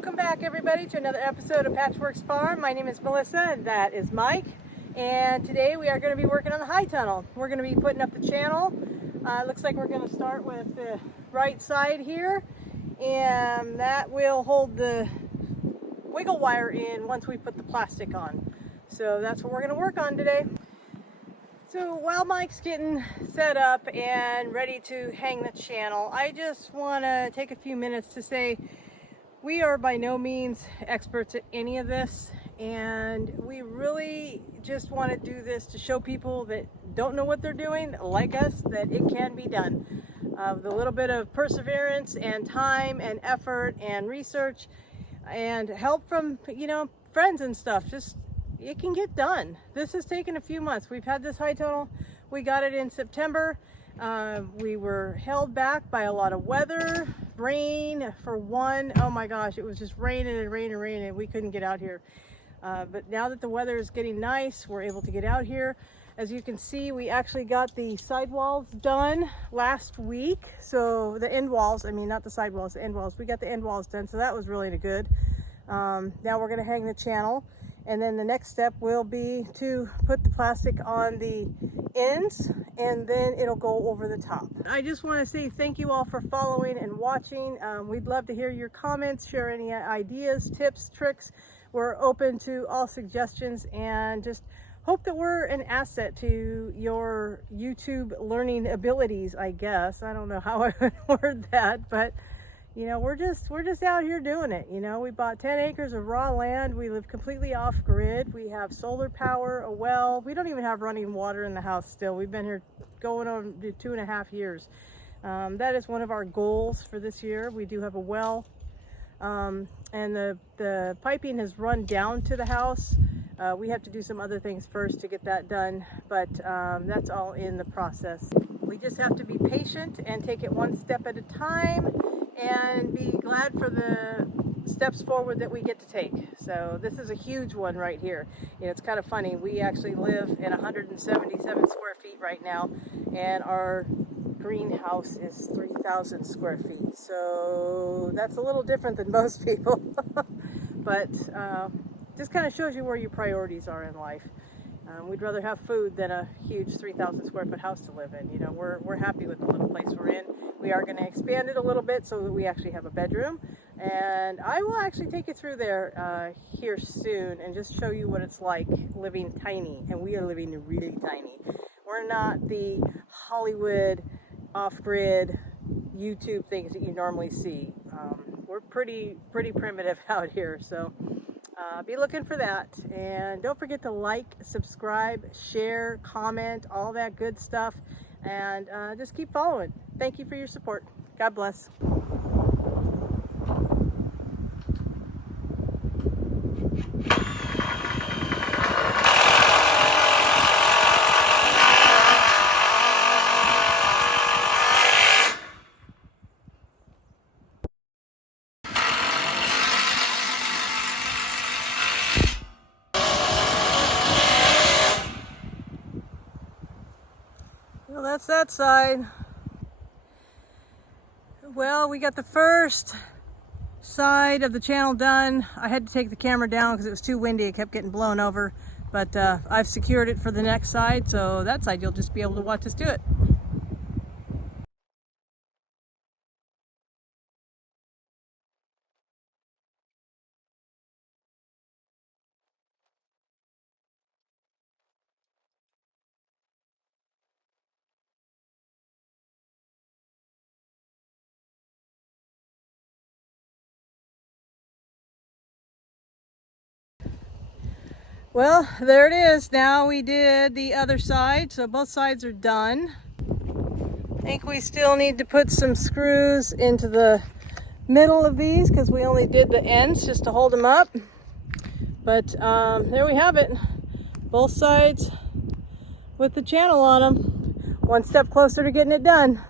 welcome back everybody to another episode of Patchworks Farm. My name is Melissa and that is Mike, and today we are going to be working on the high tunnel. We're going to be putting up the channel. It looks like we're going to start with the right side here, and that will hold the wiggle wire in once we put the plastic on. So that's what we're going to work on today. So while Mike's getting set up and ready to hang the channel, I just want to take a few minutes to say we are by no means experts at any of this, and we really just want to do this to show people that don't know what they're doing, like us, that it can be done. With a little bit of perseverance and time and effort and research and help from, friends and stuff, it can get done. This has taken a few months. We've had this high tunnel. We got it in September. We were held back by a lot of weather, rain for one. Oh my gosh, it was just raining and raining and raining. We couldn't get out here. But now that the weather is getting nice, we're able to get out here. As you can see, we actually got the sidewalls done last week. So the end walls, not the sidewalls, the end walls. We got the end walls done, so that was really good. Now we're going to hang the channel. And then the next step will be to put the plastic on the ends, and then it'll go over the top. I just want to say thank you all for following and watching. We'd love to hear your comments, share any ideas, tips, tricks. We're open to all suggestions, and just hope that we're an asset to your YouTube learning abilities, I guess. I don't know how I would word that, but we're just out here doing it. We bought 10 acres of raw land. We live completely off grid. We have solar power, a well. We don't even have running water in the house still. We've been here going on 2.5 years. That is one of our goals for this year. We do have a well, and the piping has run down to the house. We have to do some other things first to get that done, but that's all in the process. We just have to be patient and take it one step at a time, and be glad for the steps forward that we get to take. So this is a huge one right here. It's kind of funny. We actually live in 177 square feet right now, and our greenhouse is 3,000 square feet. So that's a little different than most people, but just kind of shows you where your priorities are in life. We'd rather have food than a huge 3,000 square foot house to live in. We're happy with the little place we're in. We are going to expand it a little bit so that we actually have a bedroom, and I will actually take you through there here soon and just show you what it's like living tiny. And we are living really tiny. We're not the Hollywood off-grid YouTube things that you normally see. We're pretty primitive out here, so be looking for that. And don't forget to like, subscribe, share, comment, all that good stuff, and just keep following. Thank you for your support. God bless. Well, that's that side. Well, we got the first side of the channel done. I had to take the camera down because it was too windy. It kept getting blown over, but I've secured it for the next side, so that side you'll just be able to watch us do it. Well, there it is. Now we did the other side, so both sides are done. I think we still need to put some screws into the middle of these because we only did the ends just to hold them up. But there we have it. Both sides with the channel on them. One step closer to getting it done.